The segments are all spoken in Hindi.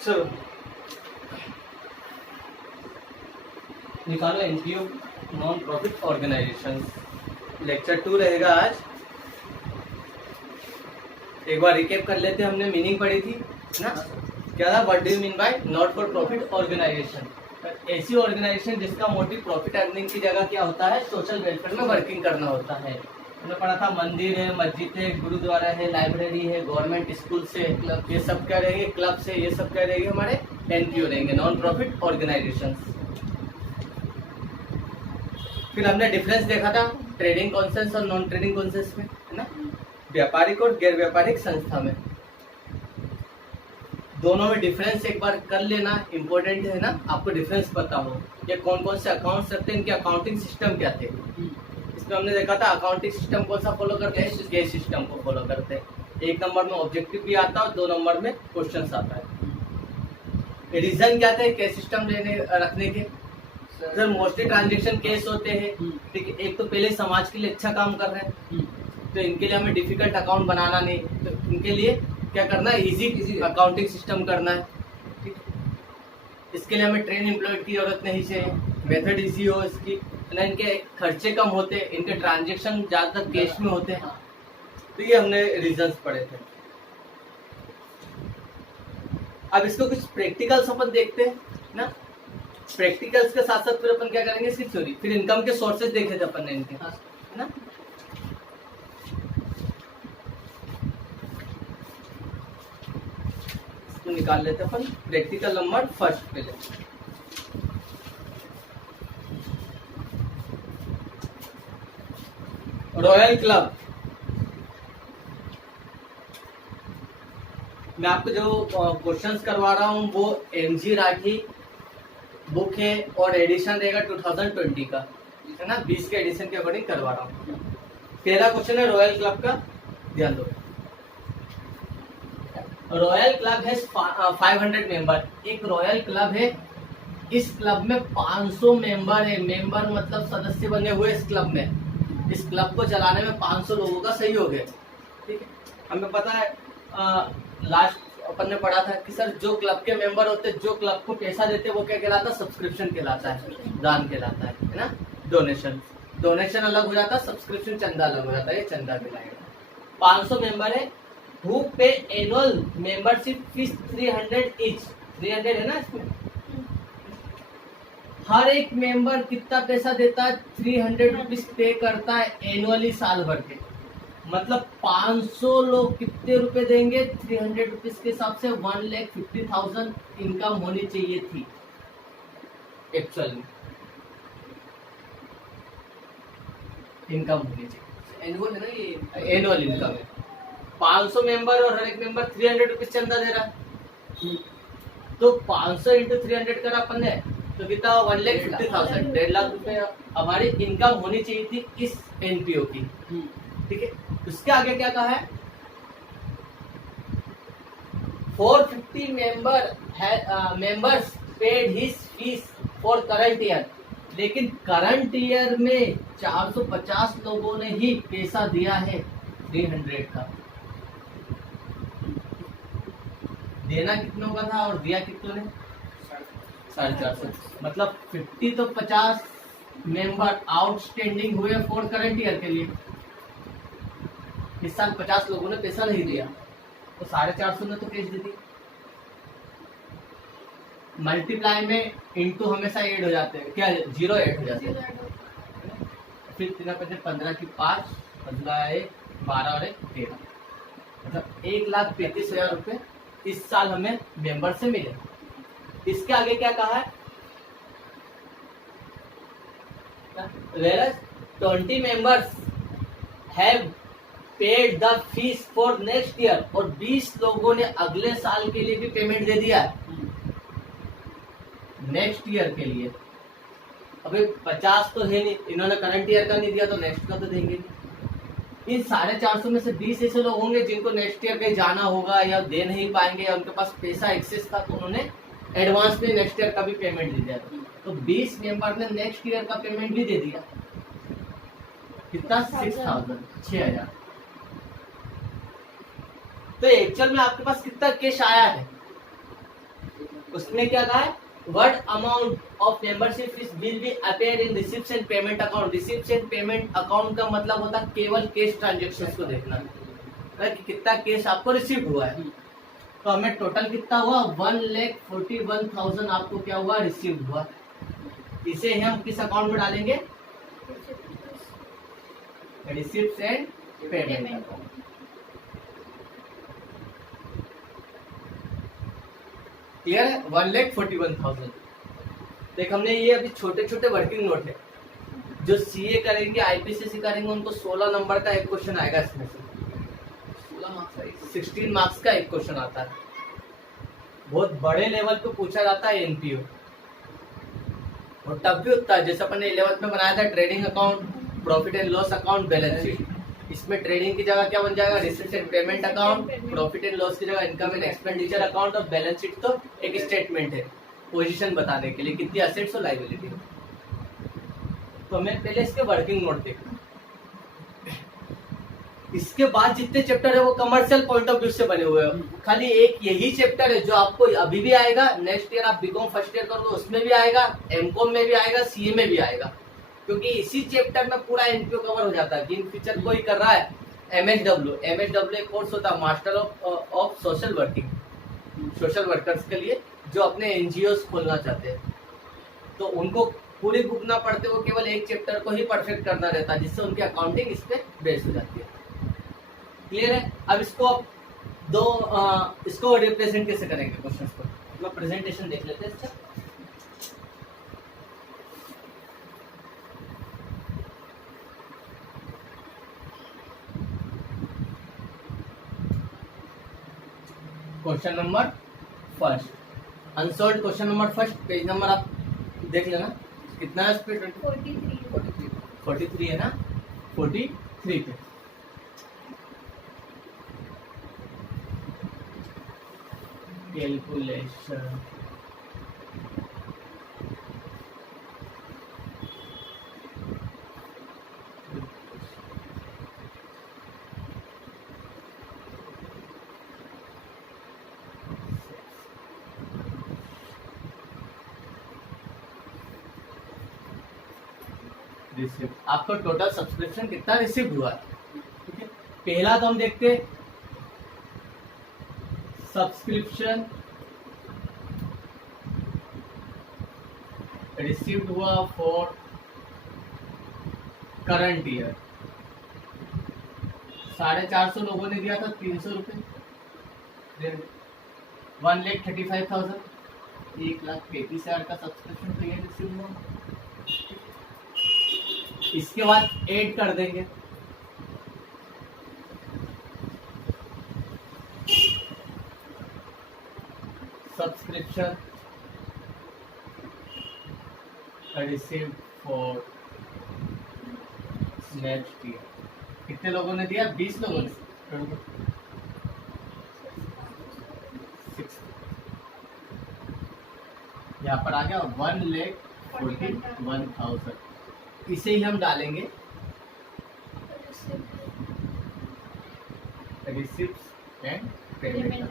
चलो निकालो NPO non profit organisation. Lecture 2 रहेगा आज। एक बार रिकेप कर लेते हैं, हमने मीनिंग पढ़ी थी ना, क्या था? What do you mean by not for profit organisation? ऐसी ऑर्गेनाइजेशन जिसका मोटिव प्रॉफिट अर्निंग की जगह क्या होता है, सोशल वेलफेयर में वर्किंग करना होता है। हमने पढ़ा था मंदिर है, मस्जिद है, गुरुद्वारा है, लाइब्रेरी है, गवर्नमेंट स्कूल से, क्लब, ये सब क्या रहेंगे? क्लब से, ये सब क्या रहेंगे? हमारे एनपीओ रहेंगे, नॉन प्रॉफिट ऑर्गेनाइजेशन। फिर हमने डिफरेंस देखा था ट्रेडिंग कॉन्सेंस और नॉन ट्रेडिंग कॉन्सेंस में, है ना, व्यापारिक और गैर व्यापारिक संस्था में। दोनों में डिफरेंस एक बार कर लेना इम्पोर्टेंट है ना, आपको डिफरेंस पता हो। ये कौन कौन से अकाउंट्स रखते हैं, इनके अकाउंटिंग सिस्टम क्या थे। इसमें हमने देखा था अकाउंटिंग सिस्टम कौन सा फॉलो करते हैं, कैश सिस्टम को फॉलो करते हैं। 1 नंबर में ऑब्जेक्टिव भी आता है और 2 नंबर में क्वेश्चन आता है। रीजन क्या थे कैश सिस्टम रखने के? सर मोस्टली ट्रांजेक्शन केस होते हैं, ठीक है। एक तो पहले समाज के लिए अच्छा काम कर रहे हैं, तो इनके लिए हमें डिफिकल्ट अकाउंट बनाना नहीं, तो इनके लिए क्या करना है, इजी अकाउंटिंग सिस्टम करना है, ठीक है। इसके लिए हमें ट्रेन एम्प्लॉय की जरूरत नहीं चाहिए, मेथड इजी हो इसकी, ना इनके खर्चे कम होते हैं, इनके ट्रांजेक्शन ज्यादातर कैश में होते हैं। तो ये हमने रीजंस पढ़े थे। अब इसको कुछ प्रैक्टिकल्स अपन देखते हैं ना। प्रैक्टिकल्स के साथ साथ फिर अपन क्या करेंगे, इसकी थ्योरी, फिर इनकम के सोर्सेज देखे थे अपन ने इनके, है ना। इसको निकाल लेते अपन। प्रैक्टिकल नंबर फर्स्ट पे लेते, रॉयल क्लब। मैं आपको जो क्वेश्चंस करवा रहा हूँ वो एमजी राठी बुक है और एडिशन रहेगा 2020 का, है ना, 20 के एडिशन के अकॉर्डिंग करवा रहा हूँ। पहला क्वेश्चन है रॉयल क्लब का, ध्यान दो। रॉयल क्लब है 500 मेंबर। एक रॉयल क्लब है, इस क्लब में 500 मेंबर है। मेंबर मतलब सदस्य बने हुए इस क्लब में। इस क्लब को चलाने में 500 लोगों का सहयोग है, ठीक है। हमें पता है लास्ट अपन ने पढ़ा था कि सर जो क्लब के मेंबर होते हैं, जो क्लब को पैसा देते हैं, वो क्या कहलाता है, सब्सक्रिप्शन कहलाता है, दान कहलाता है ना। डोनेशन, डोनेशन अलग हो जाता है, सब्सक्रिप्शन चंदा अलग हो जाता है, ये चंदा कहलाएगा। 500 मेंबर है, हु पे एनुअल मेंबरशिप फीस 300 ईच। 300 है ना इसमें। हर एक मेंबर कितना पैसा देता है, 300 रुपीज पे करता है एनुअली, साल भर के। मतलब 500 लोग कितने रुपए देंगे, 300 रुपीज के हिसाब से 1,50,000 इनकम होनी चाहिए थी एक्चुअल में, इनकम होनी चाहिए। एनुअल है ना ये, एनुअल इनकम है। 500 मेंबर और हर एक मेंबर 300 रुपीज चंदा दे रहा है, तो 500 इंटू 300 करा अपन ने, तो कितना 1,50,000, 1.5 लाख रुपए हमारी इनकम होनी चाहिए थी इस एनपीओ की, ठीक है। उसके आगे क्या कहा है, 450 members paid his fees for current year. लेकिन करंट ईयर में 450 लोगों ने ही पैसा दिया है 300 का। देना कितनों का था और दिया कितनों ने, 450। मतलब 50 तो 50 मेंबर आउटस्टैंडिंग हुए फॉर करंट ईयर के लिए। इस साल 50 लोगों ने पैसा नहीं दिया, तो 450 ने तो कैश दे दी। मल्टीप्लाई में इनटू हमेशा ऐड हो जाते हैं, क्या 0 ऐड हो जाते हैं। फिर 3 15 की 5, 15 12 और 13, मतलब 1,35,000 रुपए इस साल हमें मेंबर से मिले। इसके आगे क्या कहा है, 20 members have paid the fees for next year. और 20 लोगों ने अगले साल के लिए भी पेमेंट दे दिया नेक्स्ट ईयर के लिए। अभी 50 तो है नहीं, इन्होंने करंट ईयर का नहीं दिया तो नेक्स्ट का तो देंगे नहीं। इन 450 में से 20 ऐसे लोग होंगे जिनको नेक्स्ट ईयर कहीं जाना होगा या दे नहीं पाएंगे, या उनके पास पैसा एक्सेस था, तो उन्होंने एडवांस में नेक्स्ट ईयर का भी पेमेंट दे दिया। तो 20 मेंबर ने नेक्स्ट ईयर का पेमेंट भी दे दिया। कितना, 6,000। तो एक्चुअल में आपके पास कितना कैश आया है, उसमें क्या कहा है, what amount of membership fees will be appear in receipts and payment account. Receipts and payment account का मतलब होता है केवल कैश ट्रांजेक्शंस को देखना है कि कितना कैश आपको रिसीव हुआ है। तो हमें टोटल कितना हुआ, 1,41,000 आपको क्या हुआ, रिसीव हुआ। इसे हम किस अकाउंट में डालेंगे, receipts and payment account. Clear है, 1,41,000। देख हमने ये अभी छोटे छोटे वर्किंग नोट है, जो सीए करेंगे आईपीसीसी करेंगे उनको 16 नंबर का एक क्वेश्चन आएगा, इसमें से 16 मार्क्स का एक क्वेश्चन आता है, बहुत बड़े लेवल पे पूछा जाता है एनपीओ, और टफ भी होता है। जैसे अपन ने 11th में बनाया था trading account, profit and loss account, balance sheet. इसमें ट्रेडिंग की जगह क्या बन जाएगा, receipts and payment account, profit and loss की जगह इनकम एंड एक्सपेंडिचर अकाउंट, और बैलेंस शीट तो एक स्टेटमेंट है पोजीशन बताने के लिए कितनी असेट्स और लायबिलिटी। तो हमें पहले इसके वर्किंग नोट देखना, इसके बाद जितने चैप्टर है वो कमर्शियल पॉइंट ऑफ व्यू से बने हुए हैं। खाली एक यही चैप्टर है जो आपको अभी भी आएगा, नेक्स्ट ईयर आप बीकॉम फर्स्ट ईयर करोगे उसमें भी आएगा, एमकॉम में भी आएगा, सीए में भी आएगा, क्योंकि इसी चैप्टर में पूरा एनपीओ कवर हो जाता है। इन फ्यूचर कोई कर रहा है एमएसडब्ल्यू एक कोर्स होता है master of social working, social workers के लिए जो अपने एनजीओ खोलना चाहते हैं, तो उनको पूरी बुक ना पढ़ते वो केवल एक चैप्टर को ही परफेक्ट करना रहता है, जिससे उनकी अकाउंटिंग इस पे बेस हो जाती है। क्लियर है। अब इसको रिप्रेजेंट कैसे करेंगे क्वेश्चंस को, मतलब प्रेजेंटेशन देख लेते हैं इसका। Question number first, unsolved question number first, page number आप देख लेना कितना है, 43 है ना, 43 पे। कैलकुलेशन रिसीव, आपको टोटल सब्सक्रिप्शन कितना रिसीव हुआ है। ठीक है, पहला तो हम देखते हैं सब्सक्रिप्शन रिसीव्ड हुआ फॉर करंट ईयर, 450 लोगों ने दिया था 300 रुपये, 1,35,000, 1,33,000 का सब्सक्रिप्शन तो ये रिसीव हुआ। इसके बाद ऐड कर देंगे subscription received for next year. कितने लोगों ने दिया, 20 लोगों ने, 6। यहाँ पर आ गया 1,41,000, इसे ही हम डालेंगे रिसिप्ट्स एंड पेमेंट।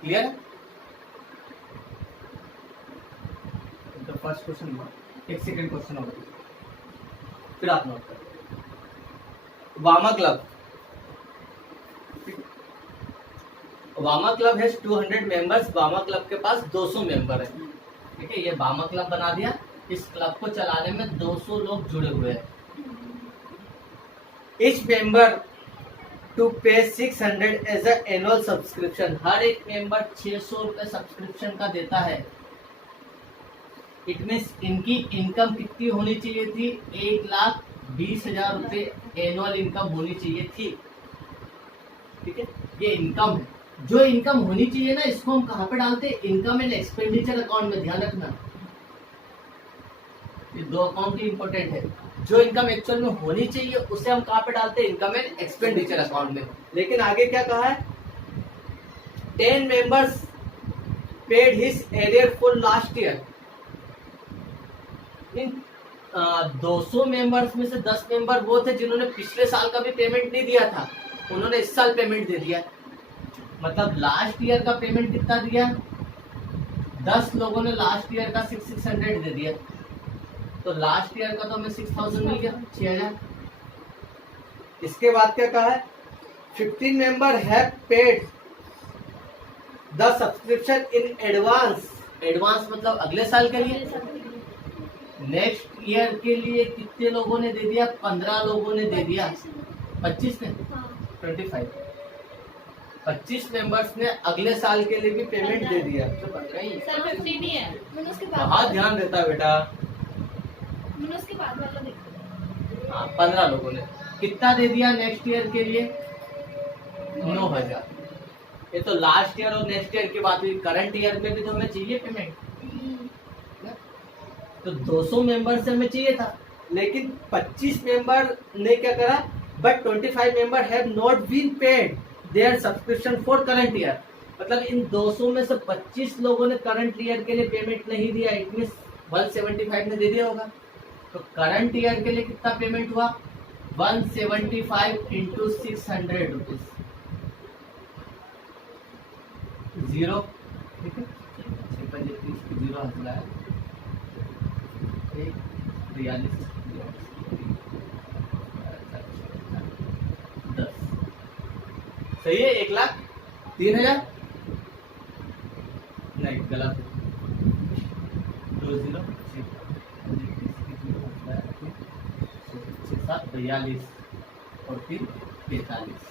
क्लियर। तो फर्स्ट क्वेश्चन हुआ, एक सेकंड क्वेश्चन होगा, फिर आप नोट करें। वामा क्लब, वामा क्लब है 200 मेंबर्स, वामा क्लब के पास 200 मेंबर है। ठीक है, ये वामा क्लब बना दिया, इस क्लब को चलाने में 200 लोग जुड़े हुए हैं। Each member to pay 600 as a annual subscription, हर एक मेंबर 600 रुपए सब्सक्रिप्शन का देता है। इट मीन्स इनकी इनकम कितनी होनी चाहिए थी, 1,20,000 रुपए एनुअल इनकम होनी चाहिए थी। ठीक है, ये इनकम है। जो इनकम होनी चाहिए ना, इसको हम कहाँ पे डालते हैं, इनकम एंड एक्सपेंडिचर अकाउंट में। ध्यान रखना, ये दो अकाउंट ही इंपॉर्टेंट है। जो इनकम एक्चुअल में होनी चाहिए उसे हम कहाँ पे डालते हैं, इनकम एंड एक्सपेंडिचर अकाउंट में। लेकिन आगे क्या कहा है, 10 members paid his arrear for last year. 200 members में से 10 मेंबर वो थे जिन्होंने पिछले साल का भी पेमेंट नहीं दिया था, उन्होंने इस साल पेमेंट दे दिया, मतलब लास्ट ईयर का पेमेंट कितना दिया, 10 लोगों ने लास्ट ईयर का 600 दे दिया, तो लास्ट ईयर का तो हमें 6000 मिल गया, 6000। इसके बाद क्या कहा है, 15 member have paid the subscription in advance. Advance मतलब अगले साल के लिए। नेक्स्ट ईयर के लिए कितने लोगों ने दे दिया, 15 लोगों ने दे दिया, 25 ने 25 25 मेंबर्स ने अगले साल के लिए भी पेमेंट दे दिया। तो बन रही सर 15 ही है, मैंने उसके बाद बहुत ध्यान देता है बेटा। मैंने उसके बाद वाला देखा। हाँ 15 लोगों ने कितना दे दिया नेक्स्ट ईयर के लिए, 9000। ये तो लास्ट ईयर और नेक्स्ट ईयर की बात हुई, करंट ईयर में भी तो हमें चाहिए पेमेंट। तो 200 मेंबर से हमें चाहिए था, लेकिन 25 मेंबर ने क्या करा, but 25 member have not been paid their subscription for current year. मतलब इन 200 में से 25 लोगों ने करंट ईयर के लिए पेमेंट नहीं दिया, इट मींस 175 ने दे दिया होगा। तो करंट ईयर के लिए कितना पेमेंट हुआ, 175 इंटू 600 रुपीज, 0, ठीक है, 0 हंसला है, 43 10 सही है। 1,03,000 नहीं गलत, 20 7 42 और फिर 43,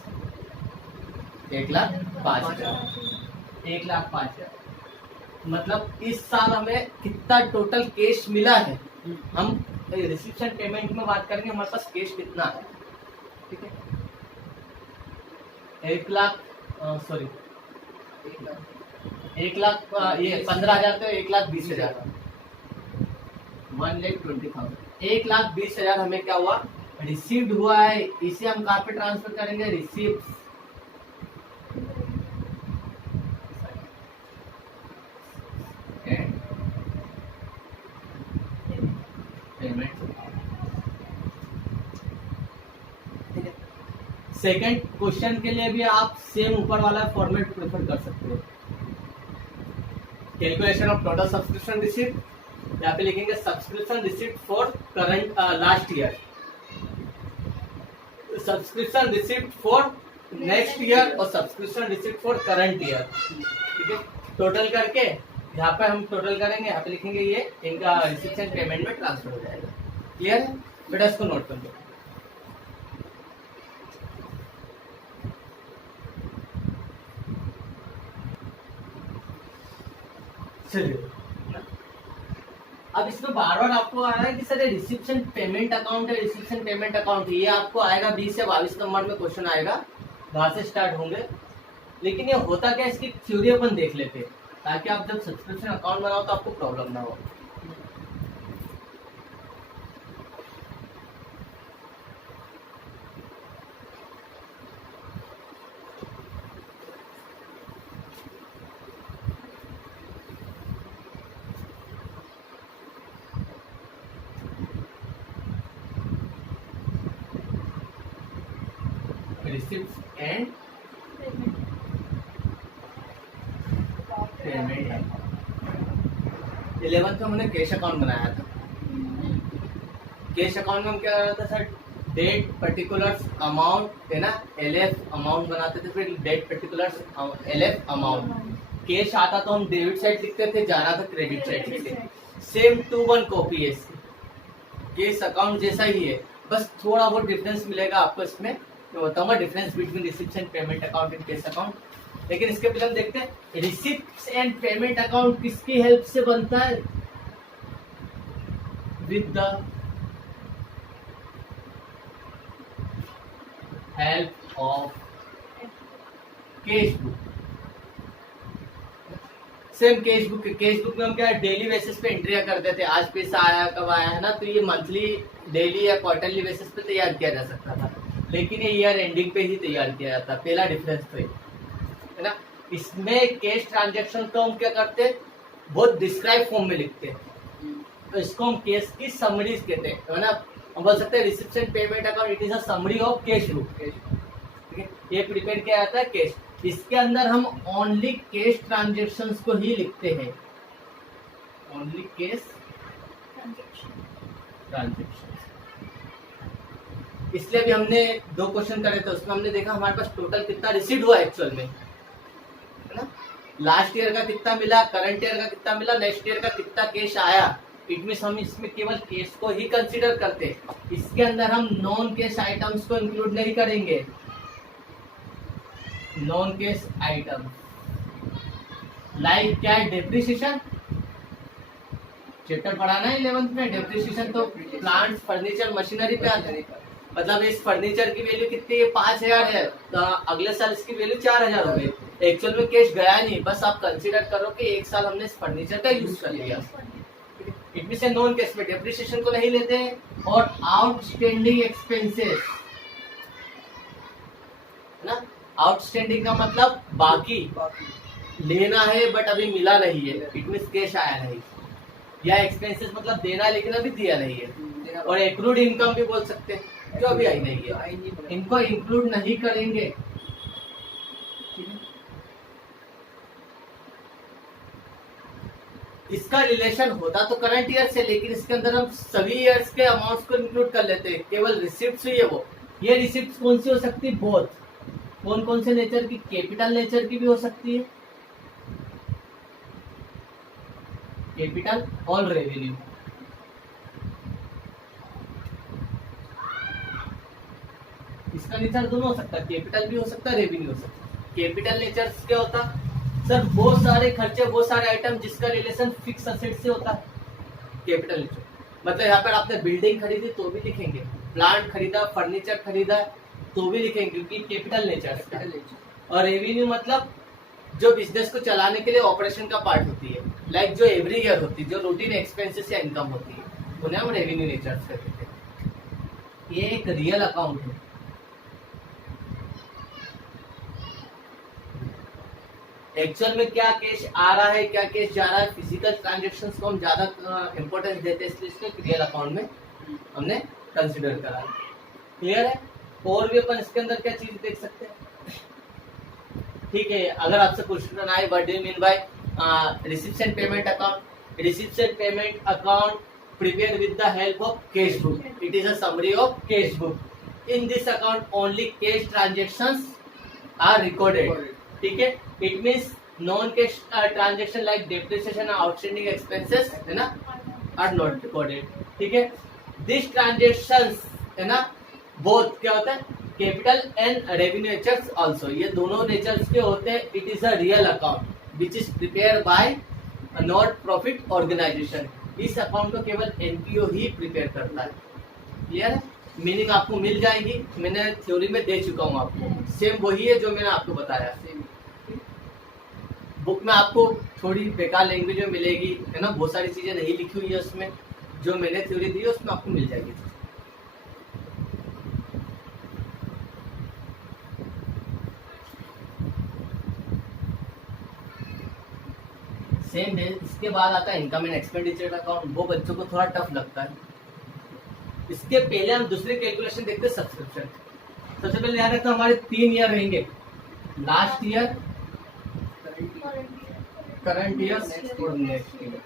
1,05,000, 1,05,000। मतलब इस साल हमें कितना टोटल कैश मिला है, हम रिसिप्शन पेमेंट में बात करेंगे हमारे पास कैश कितना है, ठीक है। 1,00,000 1,00,000 ये 15,000 तो 1,20,000, 1,20,000, 1,20,000 हमें क्या हुआ, रिसीव्ड हुआ है। इसे हम कहाँ पे ट्रांसफर करेंगे, रिसीप्ट, पेमेंट। सेकंड क्वेश्चन के लिए भी आप सेम ऊपर वाला फॉर्मेट प्रेफर कर सकते हो, calculation of total subscription receipt, यहाँ पे लिखेंगे subscription receipt for current last year, subscription receipt for next year और subscription receipt for current year, ठीक है। टोटल करके यहाँ पे हम टोटल करेंगे, यहाँ पे लिखेंगे ये इनका रिसीप्शन पेमेंट में ट्रांसफर हो जाएगा। क्लियर है बेटा, इसको नोट कर लो। चलिए अब इसमें बार बार आपको आ रहा है कि सर ये रिसीप्शन पेमेंट अकाउंट है, रिसीप्शन पेमेंट अकाउंट, ये आपको आएगा 20 या 22 नंबर में क्वेश्चन आएगा, वहां से स्टार्ट होंगे। लेकिन ये होता क्या, इसकी थ्योरी अपन देख लेते हैं ताकि आप जब सब्सक्रिप्शन अकाउंट बनाओ तो आपको प्रॉब्लम ना हो। Receipt and payment account, 11th में हमने कैश अकाउंट बनाया था। कैश अकाउंट में हम क्या करते थे सर, डेट पर्टिकुलर्स अमाउंट है ना, LF अमाउंट बनाते थे, फिर date particulars LF amount. Cash आता तो हम डेबिट साइड लिखते थे, जाना था क्रेडिट साइड लिखते थे। सेम 2-1 कॉपी है इसकी, कैश अकाउंट जैसा ही है, बस थोड़ा बहुत डिफरेंस मिलेगा आपको इसमें, मैं बताऊंगा difference between receipt payment account and cash account. लेकिन इसके पहले हम देखते हैं रिसिप्ट एंड पेमेंट अकाउंट किसकी हेल्प से बनता है, with the help of cash book. Same cash book में हम क्या डेली बेसिस पे एंट्रियां करते थे, आज पैसा आया कब आया है ना, तो ये मंथली, डेली या क्वार्टरली बेसिस पे तैयार किया जा सकता था, लेकिन ये ईयर एंडिंग पे ही तैयार किया जाता। पहला डिफरेंस तो है ना। इसमें कैश ट्रांजैक्शन को हम क्या करते हैं, बहुत डिस्क्राइब फॉर्म में लिखते हैं, तो इसको हम केस की समरीज कहते हैं, है ना। हम बोल सकते हैं reception payment account it is a summary of cash book, ठीक है। ये प्रीपेड क्या आता है, कैश। इसके अंदर हम ओनली कैश ट्रांजेक्शन्स को ही लिखते हैं, ओनली कैश ट्रांजेक्शन। इसलिए अभी हमने 2 क्वेश्चन करे थे, उसमें हमने देखा हमारे पास टोटल कितना रिसीव हुआ एक्चुअल में, है ना। लास्ट ईयर का कितना मिला, करंट ईयर का कितना मिला, नेक्स्ट ईयर का कितना कैश आया। इट मीन्स हम इसमें केवल कैश को ही कंसीडर करते हैं, इसके अंदर हम नॉन कैश आइटम्स को इंक्लूड नहीं करेंगे। नॉन कैश आइटम लाइक क्या है, डेप्रिसिएशन। चैप्टर पढ़ाना है 11th में, डेप्रिसिएशन तो प्लांट फर्नीचर मशीनरी पे आता है। मतलब इस फर्नीचर की वैल्यू कितनी है, 5000 है, तो अगले साल इसकी वैल्यू 4000 हो गई। एक्चुअल में कैश गया नहीं, बस आप कंसीडर करो कि एक साल हमने इस फर्नीचर का यूज कर लिया। इट मीन से नॉन कैश में डेप्रिसिएशन को नहीं लेते हैं। और आउटस्टैंडिंग एक्सपेंसेस, है ना। आउटस्टैंडिंग का मतलब बाकी लेना है बट अभी मिला नहीं है, इट मीन कैश आया नहीं। या एक्सपेंसेस मतलब देना है लेकिन अभी दिया नहीं है। और एक्रूड इनकम भी बोल सकते हैं, जो अभी आई नहीं है, इनको इंक्लूड नहीं करेंगे। इसका रिलेशन होता तो करंट ईयर से, लेकिन इसके अंदर हम सभी ईयर्स के अमाउंट्स को इंक्लूड कर लेते हैं। केवल रिसिप्ट्स हुई है ये रिसिप्ट्स कौन सी हो सकती है, बोथ। कौन कौन से नेचर की, कैपिटल नेचर की भी हो सकती है, कैपिटल और रेवेन्यू। इसका नेचर दोनों हो सकता है, कैपिटल भी हो सकता है, रेवेन्यू हो सकता है। कैपिटल नेचर क्या होता, सर बहुत सारे खर्चे, बहुत सारे आइटम जिसका रिलेशन फिक्स असेट से होता है, कैपिटल नेचर। मतलब यहाँ पर आपने बिल्डिंग खरीदी तो भी लिखेंगे, प्लांट खरीदा, फर्नीचर खरीदा तो भी लिखेंगे, क्योंकि कैपिटल नेचर। और रेवेन्यू मतलब जो बिजनेस को चलाने के लिए ऑपरेशन का पार्ट होती है, लाइक जो एवरी ईयर होती है, जो रूटीन एक्सपेंसेस या इनकम होती है, उन्हें हम रेवेन्यू नेचर कहते हैं। ये एक रियल अकाउंट है। एक्चुअल में क्या कैश आ रहा है, क्या कैश जा रहा है, फिजिकल ट्रांजेक्शन्स को हम ज्यादा इंपॉर्टेंस देते हैं, इसलिए इसको रियल अकाउंट में हमने कंसिडर करा। क्लियर है। और भी अपन इसके अंदर क्या चीज देख सकते हैं, ठीक है। अगर आपसे क्वेश्चन आए what do you mean bye receipts and payment account, receipts and payment account prepared with the help of cash book. It is a summary of cash book. In this account only cash transactions are recorded. ठीक है। It means non cash transaction like depreciation and outstanding expenses है ना are not recorded. ठीक है। These transactions है ना both क्या होता है, capital and revenue natures also. ये दोनों natures के होते हैं। It is a real account which is prepared by a not profit organization. इस अकाउंट को केवल एनपीओ ही प्रिपेयर करता है। क्लियर है। मीनिंग आपको मिल जाएगी, मैंने थ्योरी में दे चुका हूँ आपको, सेम वही है जो मैंने आपको बताया। बुक में आपको थोड़ी बेकार लैंग्वेज में मिलेगी, है ना, बहुत सारी चीजें नहीं लिखी हुई है उसमें, जो मैंने थ्योरी दी है उसमें आपको मिल जाएगी। सेम है। इसके बाद आता है इनकम एंड एक्सपेंडिचर अकाउंट, वो बच्चों को थोड़ा टफ लगता है। इसके पहले हम दूसरी कैलकुलेशन देखते हैं, सब्सक्रिप्शन। सबसे पहले ध्यान रखना हमारे 3 ईयर रहेंगे, लास्ट ईयर, करंट ईयर और नेक्स्ट ईयर।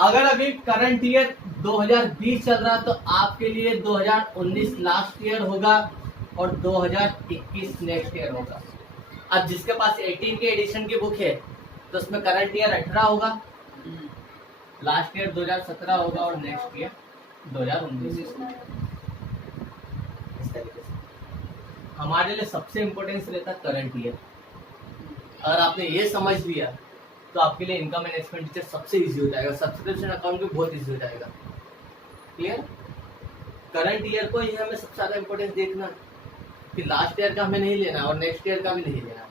अगर अभी करंट ईयर 2020 चल रहा तो आपके लिए 2019 लास्ट ईयर होगा और 2021 नेक्स्ट ईयर होगा। अब जिसके पास 18 के एडिशन की बुक है तो उसमें करंट ईयर 18 होगा, लास्ट ईयर 2017 होगा और नेक्स्ट ईयर 2019। इस तरीके से हमारे लिए सबसे इम्पोर्टेंस रहता है करंट ईयर। अगर आपने ये समझ लिया तो आपके लिए इनकम एंड एक्सपेंडिचर सबसे इजी हो जाएगा, सब्सक्रिप्शन अकाउंट भी बहुत इजी हो जाएगा। क्लियर। करंट ईयर को ही हमें सबसे ज्यादा इम्पोर्टेंस देखना कि लास्ट ईयर का हमें नहीं लेना और नेक्स्ट ईयर का भी नहीं लेना।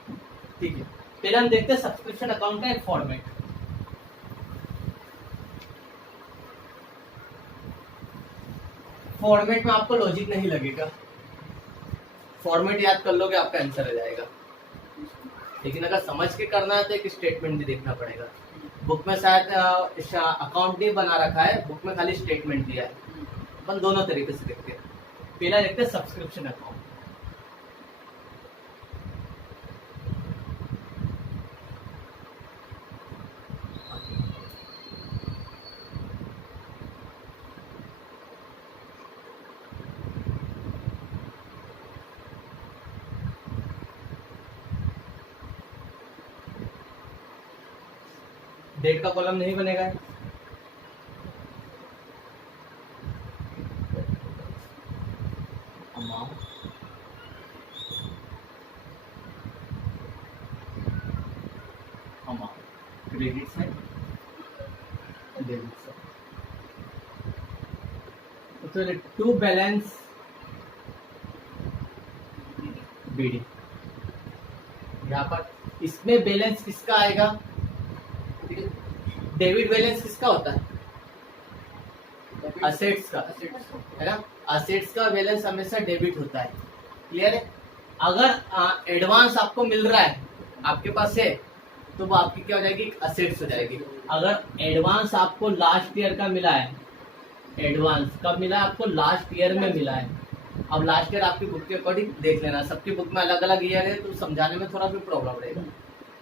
ठीक है। पहले हम देखते हैं सब्सक्रिप्शन अकाउंट का एक फॉर्मेट। फॉर्मेट में आपको लॉजिक नहीं लगेगा, फॉर्मेट याद कर लोगे आपका आंसर आ जाएगा। लेकिन अगर समझ के करना है तो एक स्टेटमेंट भी देखना पड़ेगा। बुक में शायद अकाउंट नहीं बना रखा है, बुक में खाली स्टेटमेंट दिया है। अपन दोनों तरीके से देखते हैं। पहला देखते हैं सब्सक्रिप्शन अकाउंट। डेट का कॉलम नहीं बनेगा। Amount, amount credit side, debit side. तो टू बैलेंस बीडी, यहाँ पर इसमें बैलेंस किसका आएगा? डेबिट बैलेंस किसका होता है? असेट्स का, है ना। असेट्स का बैलेंस हमेशा डेबिट होता है। क्लियर है? अगर एडवांस आपको मिल रहा है, आपके पास है, तो वो आपकी क्या हो जाएगी? असेट्स हो जाएगी। अगर एडवांस आपको लास्ट ईयर का मिला है, एडवांस कब मिला है आपको? लास्ट ईयर में मिला है। अब लास्ट ईयर आपकी बुक के अकॉर्डिंग देख लेना, सबकी बुक में अलग अलग ईयर है, तो समझाने में थोड़ा भी प्रॉब्लम रहेगा।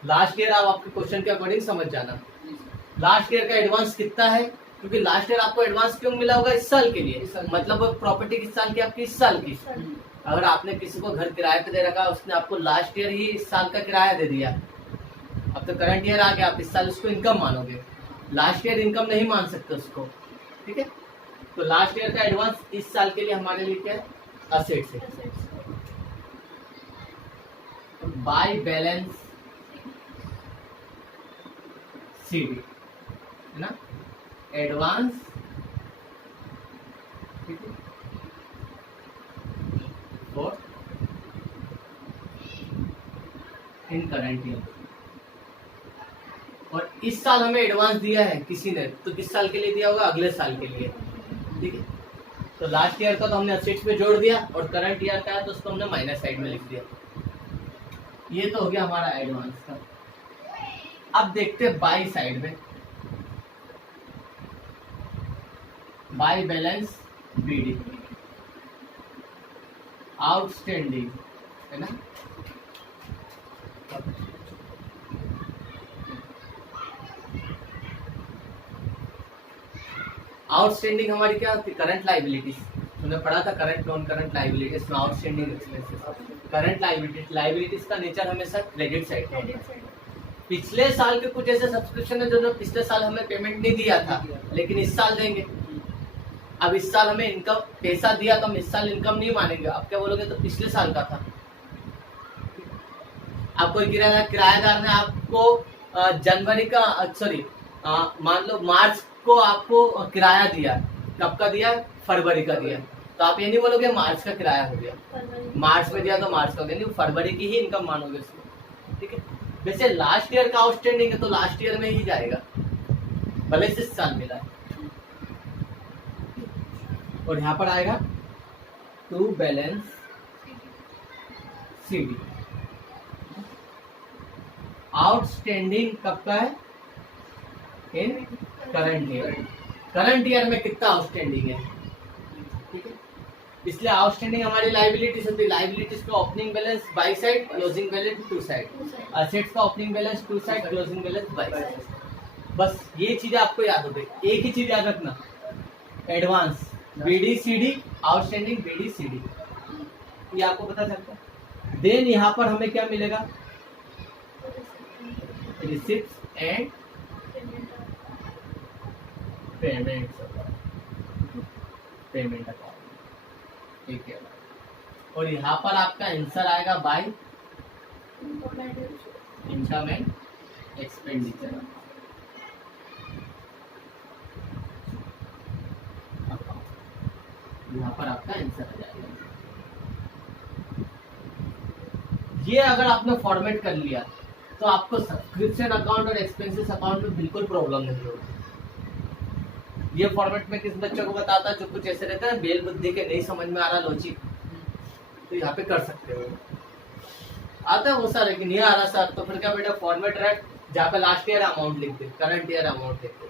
लास्ट ईयर आप आपके क्वेश्चन के अकॉर्डिंग समझ जाना। लास्ट ईयर का एडवांस कितना है? क्योंकि लास्ट ईयर आपको एडवांस क्यों मिला होगा? इस साल के लिए, मतलब वो प्रॉपर्टी किस साल की? आपकी इस साल की। अगर आपने किसी को घर किराए पे दे रखा, उसने आपको लास्ट ईयर ही इस साल का किराया दे दिया, अब तो करंट ईयर आ गया, आप इस साल उसको इनकम मानोगे, लास्ट ईयर इनकम नहीं मान सकते उसको। ठीक है, तो लास्ट ईयर का एडवांस इस साल के लिए हमारे लिए क्या है? असेट्स है। बाय बैलेंस सीडी, है ना, एडवांस, ठीक है, फॉर इन करंट ईयर। और इस साल हमें एडवांस दिया है किसी ने, तो किस साल के लिए दिया होगा? अगले साल के लिए। ठीक है, तो लास्ट ईयर का तो हमने असेट्स में जोड़ दिया, और करंट ईयर का है तो उसको हमने माइनस साइड में लिख दिया। ये तो हो गया हमारा एडवांस का। अब देखते हैं बाई साइड में, बाई बैलेंस बीडी, आउटस्टैंडिंग, है ना। आउटस्टैंडिंग हमारी क्या होती है? Current liabilities. तुमने पढ़ा था करंट नॉन करंट लाइबिलिटीज में आउटस्टैंडिंग एक्सपेंसेस। करंट लाइबिलिटीज का नेचर हमेशा क्रेडिट साइड का होता है। पिछले साल के कुछ ऐसे सब्सक्रिप्शन है जो पिछले साल हमें पेमेंट नहीं दिया था, लेकिन इस साल देंगे। अब इस साल हमें इनकम पैसा दिया तो हम इस साल इनकम नहीं मानेंगे, आप क्या बोलोगे? तो पिछले साल का था। आप कोई किराएदार ने आपको जनवरी का, सॉरी मान लो मार्च को आपको किराया दिया, कब का दिया? फरवरी का दिया, तो आप ये नहीं बोलोगे मार्च का किराया हो गया, मार्च में दिया तो मार्च का हो गया, नहीं, फरवरी की ही इनकम मानोगे उसको। ठीक है, वैसे लास्ट ईयर का आउटस्टैंडिंग है तो लास्ट ईयर में ही जाएगा, भले से इस साल मिला है। और यहाँ पर आएगा टू बैलेंस सीडी, आउटस्टैंडिंग कब का है? इन करंट ईयर। करंट ईयर में कितना आउटस्टैंडिंग है? ठीक है, इसलिए आउटस्टैंडिंग हमारी लाइबिलिटीज होती है। लाइबिलिटीज का opening balance by side, closing balance to side. Assets का opening balance to side, closing balance by side. बस ये चीजें आपको याद हो गई। एक ही चीज याद रखना, advance BD CD, outstanding BD CD, ये आपको पता चलता है। देन यहाँ पर हमें क्या मिलेगा? रिसिप्ट एंड पेमेंट अकाउंट, ठीक है। और यहाँ पर आपका आंसर आएगा by income and expenditure account, यहाँ पर आपका आंसर आ जाएगा। ये अगर आपने फॉर्मेट कर लिया तो आपको सब्सक्रिप्शन अकाउंट और एक्सपेंसेस अकाउंट में बिल्कुल प्रॉब्लम नहीं होगी। ये फॉर्मेट में किस बच्चों को बताता है जो कुछ ऐसे रहता है बेल बुद्धि के, नहीं समझ में आ रहा लॉजिक, तो यहाँ पे कर सकते हो। आता है वो सर, लेकिन नहीं आ रहा सर, तो फिर क्या बेटा फॉर्मेट रख, जहाँ पे लास्ट ईयर अमाउंट लिख दे, करंट ईयर अमाउंट लिख दे,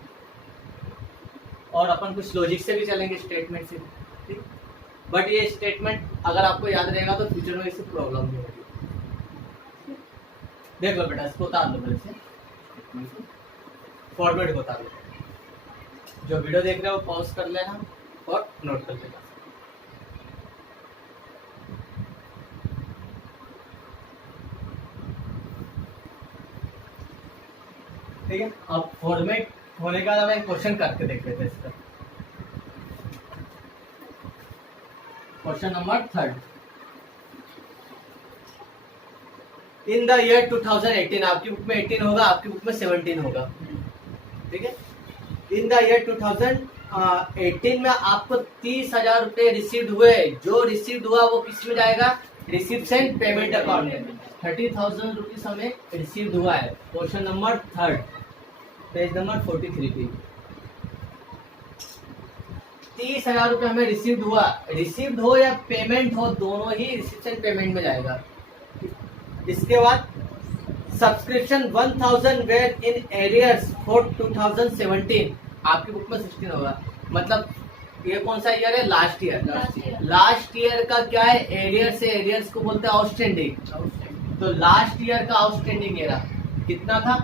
और अपन कुछ लॉजिक से भी चलेंगे, स्टेटमेंट से, ठीक। बट ये स्टेटमेंट अगर आपको याद रहेगा तो फ्यूचर में इससे प्रॉब्लम नहीं होगी। देख लो बेटा, इसको उतार दो पहले से, फॉर्मेट को उतार लो। जो वीडियो देख रहे हो पॉज कर लेना और नोट कर लेना। ठीक है, अब फॉर्मेट होने का मैं क्वेश्चन करके देख लेते हैं इसका। Question number 3 in the year 2018, आपकी बुक में 18 होगा, आपकी बुक में 17 होगा। ठीक है, इन द ईयर 2018 में आपको 30,000 रुपए रिसीव्ड हुए। जो रिसीव्ड हुआ वो किस में जाएगा? रिसिप्ट एंड पेमेंट अकाउंट में। 30,000 रुपीज हमें रिसीव्ड हुआ है। क्वेश्चन नंबर 3 पेज नंबर 43 पे 30,000 रुपए हमें रिसीव्ड हुआ। रिसीव्ड हो या पेमेंट हो, दोनों ही रिसिप्ट एंड पेमेंट में जाएगा। इसके बाद subscription 1000 were in arrears for 2017, आपकी बुक में 16 होगा। मतलब ये कौन सा ईयर है? Last year. लास्ट ईयर का क्या है? एरियर से, एरियर्स को बोलते हैं आउटस्टैंडिंग। तो लास्ट ईयर का आउटस्टैंडिंग एरा कितना था?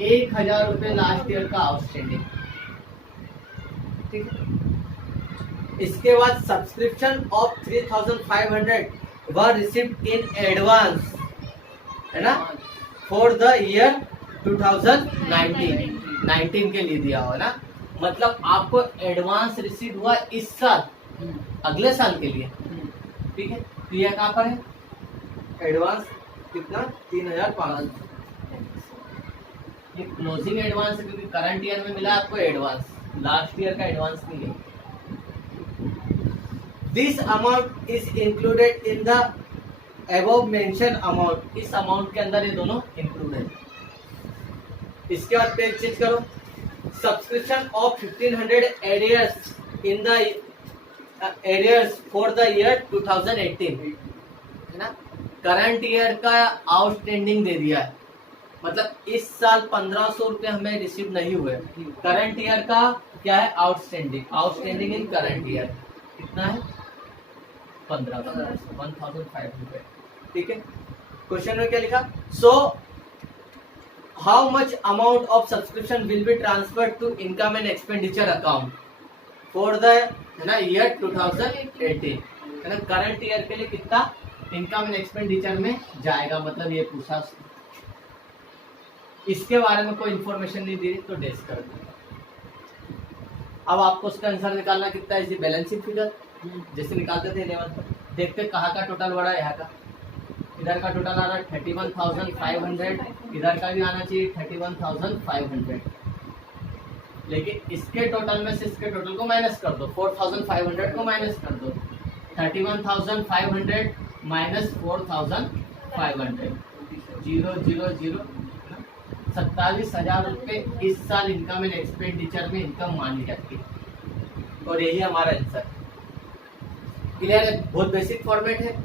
1,000 रुपए लास्ट ईयर का आउटस्टैंडिंग। ठीक है, इसके बाद subscription of 3,500 were received in advance, है ना, फॉर द ईयर 2019 के लिए दिया हुआ ना। मतलब आपको एडवांस रिसीव हुआ इस साल, अगले साल के लिए। ठीक है, तो यह कहाँ पर है? एडवांस कितना? 3,500। ये क्लोजिंग एडवांस है, क्योंकि करंट ईयर में मिला आपको एडवांस, लास्ट ईयर का एडवांस नहीं है। This amount is included in the above mention amount, इस अमाउंट के अंदर ये दोनों इंक्लूड है। इसके बाद पेज चेंज करो। Subscription of 1,500 arrears in the arrears for the year 2018, है ना। करंट ईयर का आउटस्टैंडिंग दे दिया है, मतलब इस साल 1,500 रुपए हमें रिसीव नहीं हुए। करंट ईयर का क्या है? Outstanding. Outstanding in current year कितना है? 1,500। ठीक है, क्वेश्चन में क्या लिखा? So how much amount of subscription will be transferred to income and expenditure account for the, है ना, ईयर 2018, है ना। करंट ईयर के लिए कितना इनकम एंड एक्सपेंडिचर में जाएगा, मतलब ये पूछा। इसके बारे में कोई इंफॉर्मेशन नहीं दी तो डेस कर दो। अब आपको उसका आंसर निकालना कितना है? बैलेंस शीट फिगर जैसे निकालते थे 11 पर। देखते कहाँ का टोटल बड़ा है। यहाँ का, इधर का टोटल आ रहा है 31,500, इधर का भी आना चाहिए 31,500। लेकिन इसके टोटल में से इसके टोटल को माइनस कर दो, 4,500 को माइनस कर दो। 31,500 माइनस 4,500, 0 0 0, 27,000 रुपए इस साल इनकम एंड एक्सपेंडिचर में इनकम मानी जाती है। और यही हमारा आंसर। क्लियर है? बहुत बेसिक फॉर्मेट है।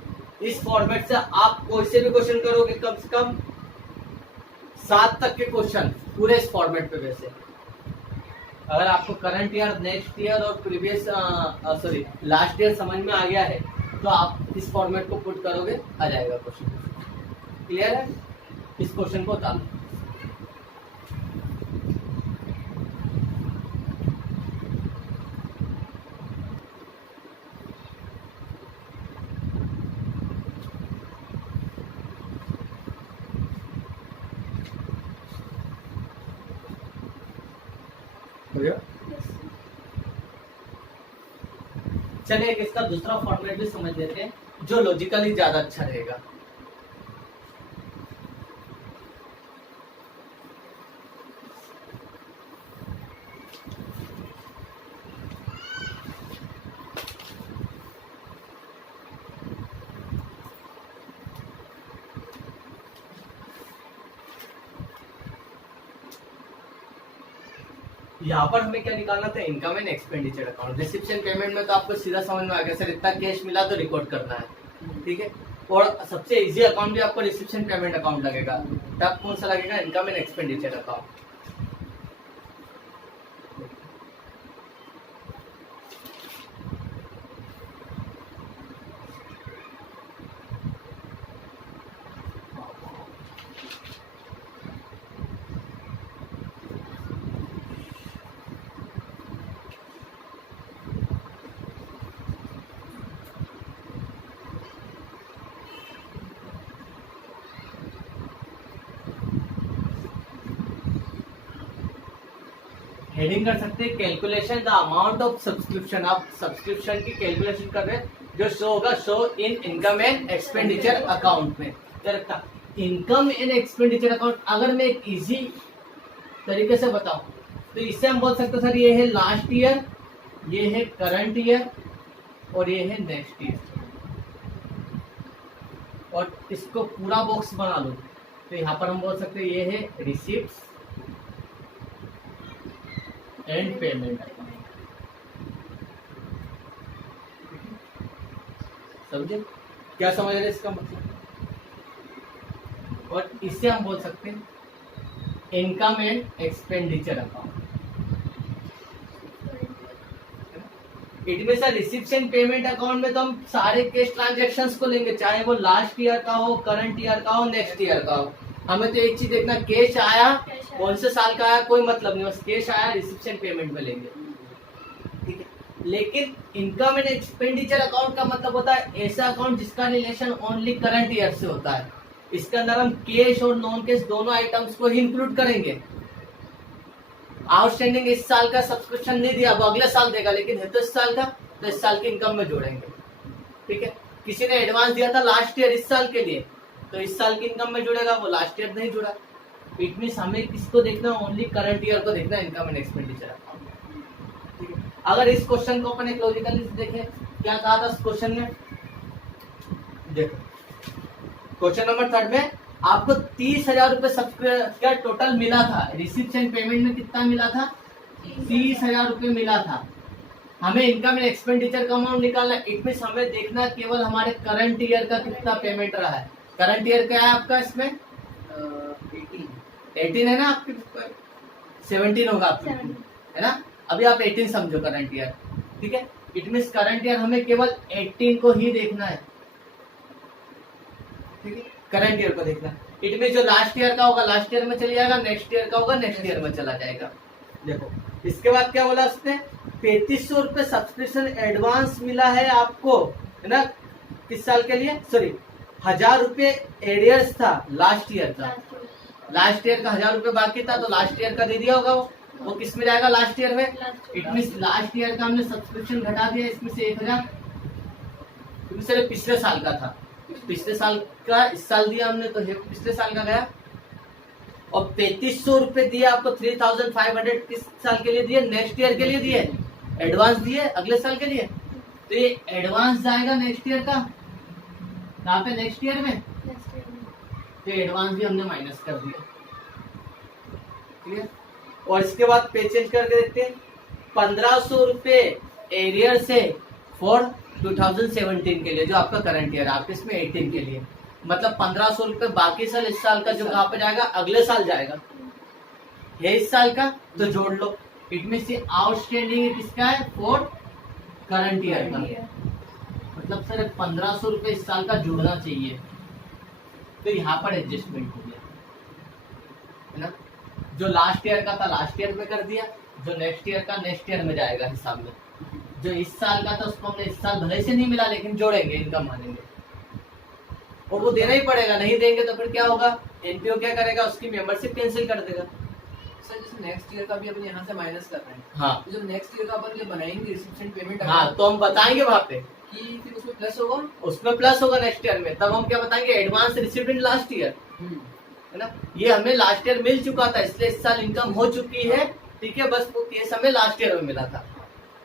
इस फॉर्मेट से आप कोई से भी क्वेश्चन करोगे, कम से कम 7 तक के क्वेश्चन पूरे इस फॉर्मेट पे। वैसे अगर आपको करंट ईयर, नेक्स्ट ईयर और प्रीवियस लास्ट ईयर समझ में आ गया है तो आप इस फॉर्मेट को पुट करोगे, आ जाएगा क्वेश्चन। क्लियर है? इस क्वेश्चन को उतारो। चलिए एक इसका दूसरा फॉर्मेट भी समझ लेते हैं जो लॉजिकली ज्यादा अच्छा रहेगा। यहाँ पर हमें क्या निकालना था? Income and expenditure account. Reception payment में तो आपको सीधा समझ में आ गया, सर इतना कैश मिला तो रिकॉर्ड करना है। ठीक है, और सबसे इजी अकाउंट भी आपको रिसिप्शन पेमेंट अकाउंट लगेगा। तब कौन सा लगेगा? Income and expenditure account. Heading कर सकते हैं calculation the amount of subscription. आप सब्सक्रिप्शन की कैलकुलेशन कर रहे हैं, जो शो होगा show in income and expenditure account में। इनकम एंड एक्सपेंडिचर अकाउंट अगर मैं एक इजी तरीके से बताऊं तो इससे हम बोल सकते हैं सर ये है लास्ट ईयर, ये है करंट ईयर और ये है नेक्स्ट ईयर, और इसको पूरा बॉक्स बना लो तो यहाँ पर हम बोल सकते हैं ये है रिसिप्ट्स एंड पेमेंट। समझे क्या समझ रहे इसका मतलब? और इससे हम बोल सकते हैं income and expenditure account. It mean sir receipt and payment account में तो हम सारे कैश ट्रांजेक्शन्स को लेंगे, चाहे वो लास्ट ईयर का हो, करंट ईयर का हो, नेक्स्ट ईयर का हो। हमें तो एक चीज देखना, कैश आया कौन से साल का आया कोई मतलब नहीं, बस कैश आया रिसिप्ट एंड पेमेंट में लेंगे, ठीक है। लेकिन इनकम एंड एक्सपेंडिचर अकाउंट का मतलब होता है ऐसा अकाउंट जिसका रिलेशन ओनली करंट ईयर से होता है। इसके अंदर हम कैश और नॉन कैश दोनों आइटम्स को ही इंक्लूड करेंगे। आउटस्टैंडिंग इस साल का सब्सक्रिप्शन नहीं दिया, वो अगले साल देगा, लेकिन है तो इस साल का, तो इस साल की इनकम में जोड़ेंगे, ठीक है। किसी ने एडवांस दिया था लास्ट ईयर इस साल के लिए, तो इस साल की इनकम में जुड़ेगा, वो लास्ट ईयर नहीं जुड़ा। इट मीन्स हमें किसको देखना, ओनली करंट ईयर को देखना, इनकम एंड एक्सपेंडिचर अकाउंट, ठीक है। अगर इस क्वेश्चन को अपन एक लॉजिकली देखें, क्या कहा था इस क्वेश्चन में, देखो क्वेश्चन नंबर 3 में आपको 30,000 रुपए सब्सक्रिप्शन टोटल मिला था, रिसिप्ट एंड पेमेंट में कितना मिला था, 30,000 रुपए मिला था। हमें इनकम एंड एक्सपेंडिचर का अमाउंट निकालना, इट मीन्स हमें देखना केवल हमारे करंट ईयर का कितना पेमेंट रहा है। करंट ईयर क्या है आपका इसमें 18 है ना, आपके 17 होगा आपके, है ना। अभी आप 18 समझो करंट ईयर, ठीक है। इट मीन्स करंट ईयर हमें केवल 18 को ही देखना है, ठीक है, करंट ईयर को देखना। इट मीन जो लास्ट ईयर का होगा लास्ट ईयर में चले जाएगा, नेक्स्ट ईयर का होगा नेक्स्ट ईयर में चला जाएगा। देखो इसके बाद क्या बोला उसने, 3500 रुपए सब्सक्रिप्शन एडवांस मिला है आपको, है ना, किस साल के लिए, सॉरी 1000 रुपए एरियर्स था लास्ट ईयर का, लास्ट ईयर का 1000 रुपए बाकी था, तो लास्ट ईयर का दे दिया होगा, वो किस में जाएगा, लास्ट ईयर में। इट मीन लास्ट ईयर का हमने सब्सक्रिप्शन घटा दिया, इसमें से 1000 सिर्फ पिछले साल का था, पिछले साल का इस साल दिया हमने, तो पिछले साल का गया। और 3500 रुपए दिए आपको, 3500 किस साल के लिए दिए, नेक्स्ट ईयर के लिए दिए, एडवांस दिए अगले साल के लिए, तो ये एडवांस जाएगा नेक्स्ट ईयर का, कहाँ पे, नेक्स्ट ईयर में, तो एडवांस भी हमने माइनस कर दिया, क्लियर। और इसके बाद पे चेंज करके देखते हैं, 1500 रुपए एरियर से फॉर 2017 के लिए, जो आपका करंट ईयर आपके इसमें 18 के लिए, मतलब 1500 रुपए बाकी साल इस साल का जो कहाँ पे जाएगा, अगले साल जाएगा, है इस साल का, तो जोड़ लो। इट मीन से आउटस्टैंडिंग किसका है, फॉर करंट ईयर का, मतलब सर 1500 रुपए इस साल का जुड़ना चाहिए, तो यहाँ पर एडजस्टमेंट हो गया, है ना। जो लास्ट ईयर का था लास्ट ईयर में कर दिया, जो नेक्स्ट ईयर का नेक्स्ट ईयर में जाएगा हिसाब में, जो इस साल का था उसको हमने इस साल भले से नहीं मिला लेकिन जोड़ेंगे, इनकम मानेंगे, और वो देना ही पड़ेगा, नहीं देंगे तो फिर क्या होगा, एनपीओ क्या करेगा, उसकी मेंबरशिप कैंसिल कर देगा। सर जैसे नेक्स्ट ईयर का भी अपन यहाँ से माइनस कर रहे हैं, हाँ, तो जब नेक्स्ट ईयर का अपन ये बनाएंगे रिसिप्ट एंड पेमेंट, हाँ, तो हम बताएंगे वहाँ पे कि फिर उसमें प्लस होगा, उसमें प्लस होगा नेक्स्ट ईयर में, तब हम क्या बताएंगे, एडवांस रिसिप्ट इन लास्ट ईयर, है ना। ये हमें लास्ट ईयर मिल चुका था, इसलिए इस साल इनकम हो चुकी है, ठीक है, बस वो केस हमें लास्ट ईयर में मिला था,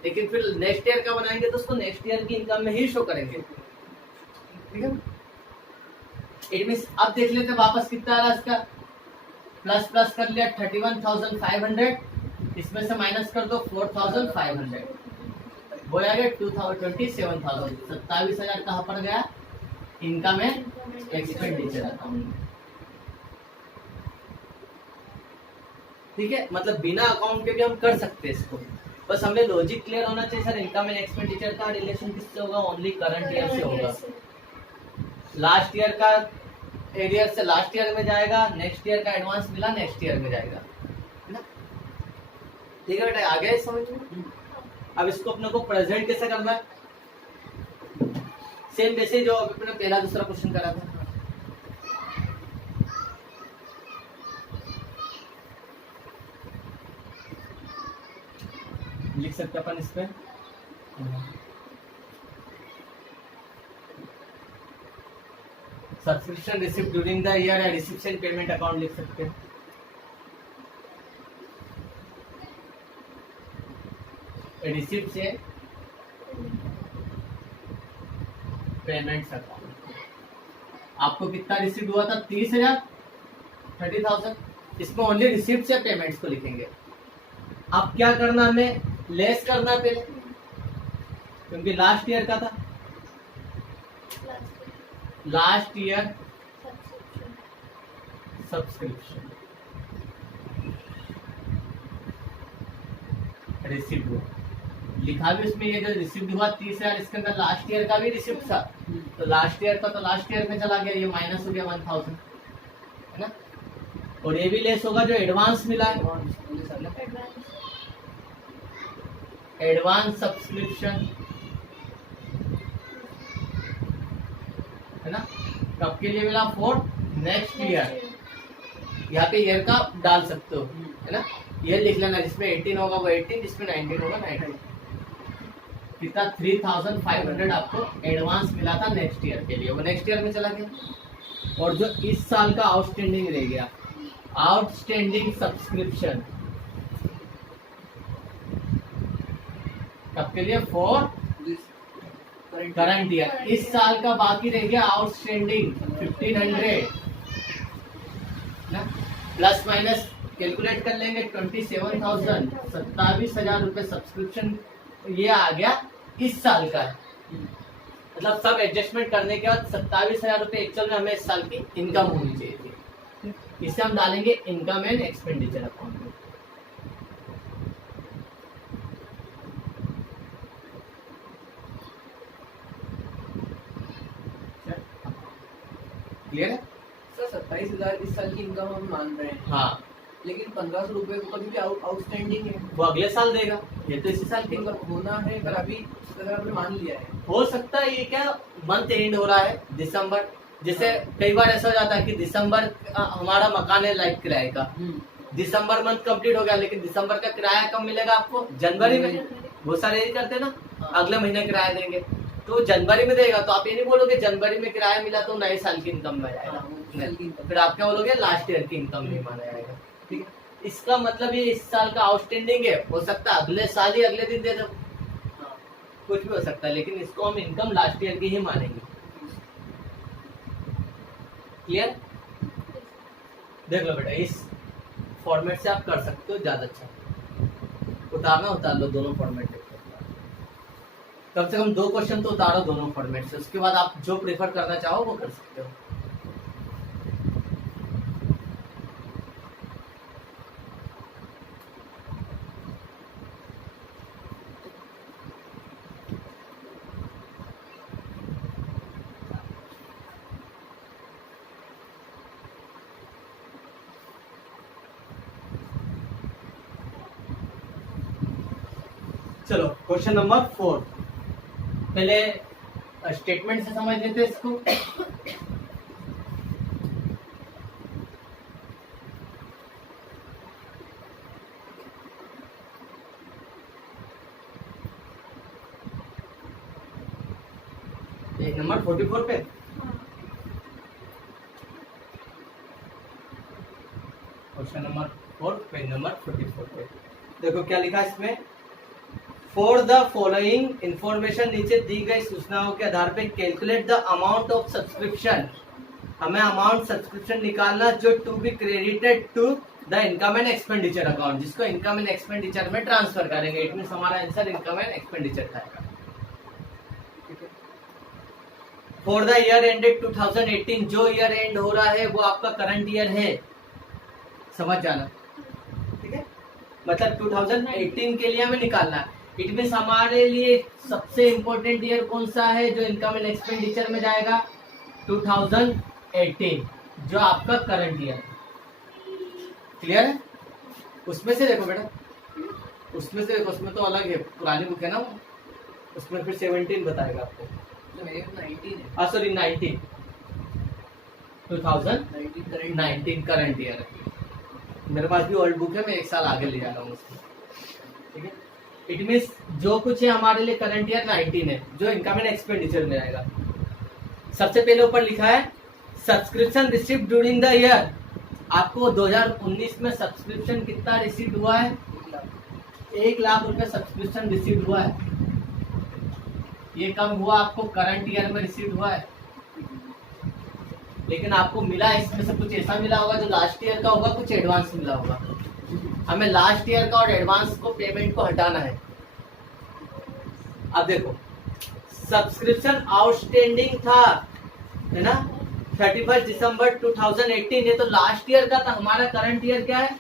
लेकिन फिर नेक्स्ट ईयर का बनाएंगे तो उसको नेक्स्ट ईयर की इनकम में ही शो करेंगे, ठीक है। इट मींस अब देख लेते हैं वापस कितना आ रहा है इसका, प्लस प्लस कर लिया 31,500, इसमें से माइनस कर दो 4,500, वो आ गया 27,000, 27,000 कहाँ पर गया, इनकम एंड एक्सपेंडिचर अकाउंट, ठीक है। मतलब बिना अकाउंट के भी हम कर सकते हैं इसको, बस हमें लॉजिक क्लियर होना चाहिए सर, इनकम एंड एक्सपेंडिचर का रिलेशन किससे होगा, ओनली करंट ईयर से होगा। लास्ट ईयर का एरियर से लास्ट ईयर में जाएगा, नेक्स्ट ईयर का एडवांस मिला नेक्स्ट ईयर में जाएगा, है ना, ठीक है बेटा, आ गया समझ में। अब इसको अपने को प्रेजेंट कैसे करना है, सेम वैसे जो अपने पहला दूसरा क्वेश्चन करा था, सकते अपन इसमें, subscription receipt during the year या रिसिप्शन पेमेंट अकाउंट लिख सकते हैं। रिसिप्ट से पेमेंट्स अकाउंट। आपको कितना रिसिप्ट हुआ था? 30,000, 30,000। इसमें ओनली रिसिप्ट से पेमेंट्स को लिखेंगे। अब क्या करना, हमें लेस करना पहले, क्योंकि लास्ट ईयर का था। लास्ट ईयर सब्सक्रिप्शन रिसिप्ट हुआ, लिखा भी उसमें ये जो रिसिप्ट हुआ 30,000, इसके अंदर लास्ट ईयर का भी रिसिप्ट था, तो लास्ट ईयर का तो लास्ट ईयर में चला गया, ये माइनस हो गया 1,000, है ना। और ये भी लेस होगा जो एडवांस मिला है, एडवांस सब्सक्रिप्शन, है ना। कब के लिए मिला? For next year. यहाँ पे ईयर का डाल सकते हो, है ना। ईयर लिख लेना, जिसमें 18 होगा वो 18, जिसमें 19 होगा 19। कितना? 3,500 आपको एडवांस मिला था नेक्स्ट ईयर के लिए, वो नेक्स्ट ईयर में चला गया। और जो इस साल का आउटस्टैंडिंग रह गया, आउटस्टैंडिंग सब्सक्रिप्शन, कब के लिए? For current year. इस साल का बाकी रह गया आउटस्टैंडिंग 1,500 ना, प्लस माइनस कैलकुलेट कर लेंगे 27,000, 27,000 रुपए सब्सक्रिप्शन ये आ गया इस साल का। मतलब सब एडजस्टमेंट करने के बाद 27,000 रुपए एक्चुअल में हमें इस साल की इनकम होनी चाहिए थी। इसे हम डालेंगे इनकम एंड एक्सपेंडिचर अकाउंट में। क्लियर है सर? 27,000 इस साल की इनकम हम मान रहे हैं, हाँ, लेकिन 1,500 रुपए को कभी भी आउटस्टैंडिंग है, वो अगले साल देगा, ये तो इसी साल की मतलब होना है। पर अभी अगर आपने मान लिया है, हो सकता है ये क्या मंथ एंड हो रहा है दिसंबर, जैसे कई बार ऐसा हो जाता है कि दिसंबर हमारा मकान है लाइफ किराए का, दिसंबर मंथ कंप्लीट हो गया, लेकिन दिसंबर का किराया कब मिलेगा आपको? जनवरी में। वो सारे यही करते ना, अगले महीने किराया देंगे, तो जनवरी में देगा। तो आप ये नहीं बोलोगे जनवरी में किराया मिला तो नए साल की इनकम में जाएगा, फिर आप क्या बोलोगे? लास्ट ईयर की इनकम नहीं माना जाएगा। ठीक है, इसका मतलब ये इस साल का आउटस्टैंडिंग है, हो सकता है अगले साल ही अगले दिन दे दो, कुछ भी हो सकता है, लेकिन इसको हम इनकम लास्ट ईयर की ही मानेंगे। क्लियर? देख लो बेटा, इस फॉर्मेट से आप कर सकते हो, ज्यादा अच्छा। उतारना उतार लो, दोनों फॉर्मेट देखो, कम से कम 2 क्वेश्चन तो उतारो दोनों फॉर्मेट से, उसके बाद आप जो प्रेफर करना चाहो वो कर सकते हो। चलो क्वेश्चन नंबर 4, पहले स्टेटमेंट से समझ लेते हैं इसको। एक नंबर 44 पे क्वेश्चन नंबर 4 पेज नंबर 44 पे देखो क्या लिखा है इसमें। फॉर द फॉलोइंग इंफॉर्मेशन, नीचे दी गई सूचनाओं के आधार पे calculate the amount of subscription. हमें अमाउंट सब्सक्रिप्शन निकालना जो to be credited to the income and expenditure account, जिसको इनकम एंड एक्सपेंडिचर में ट्रांसफर करेंगे। इट मींस हमारा आंसर इनकम एंड एक्सपेंडिचर था। फॉर द ईयर एंडेड 2018, जो ईयर एंड हो रहा है वो आपका करंट ईयर है, समझ जाना। ठीक है, मतलब 2018 के लिए हमें निकालना है। इट मीन्स हमारे लिए सबसे इंपॉर्टेंट ईयर कौन सा है जो इनकम एंड एक्सपेंडिचर में जाएगा? 2018, जो आपका करंट ईयर। क्लियर है? उसमें से देखो बेटा, उसमें से देखो, उसमें तो अलग है, पुरानी बुक है ना वो, उसमें फिर 17 बताएगा आपको। 19 है। हाँ सॉरी 19, 2019 करंट ईयर है। मेरे पास भी ओल्ड बुक है, मैं एक साल आगे ले जा रहा हूँ उसको। ठीक है, इट मीन्स जो कुछ है हमारे लिए करंट ईयर 19 है, जो इनकम एंड एक्सपेंडिचर में आएगा। सबसे पहले ऊपर लिखा है subscription receive during the year. आपको 2019 में सब्सक्रिप्शन कितना रिसीव हुआ है? 1 लाख रुपए सब्सक्रिप्शन रिसीव हुआ है। ये कम हुआ आपको करंट ईयर में रिसीव हुआ है, लेकिन आपको मिला इसमें से कुछ ऐसा मिला होगा जो लास्ट ईयर का होगा, कुछ एडवांस मिला होगा। हमें लास्ट ईयर का और एडवांस को पेमेंट को हटाना है। अब देखो सब्सक्रिप्शन आउटस्टैंडिंग था, है ना, 31 दिसंबर 2018, ये तो लास्ट ईयर का था। हमारा करंट ईयर क्या है?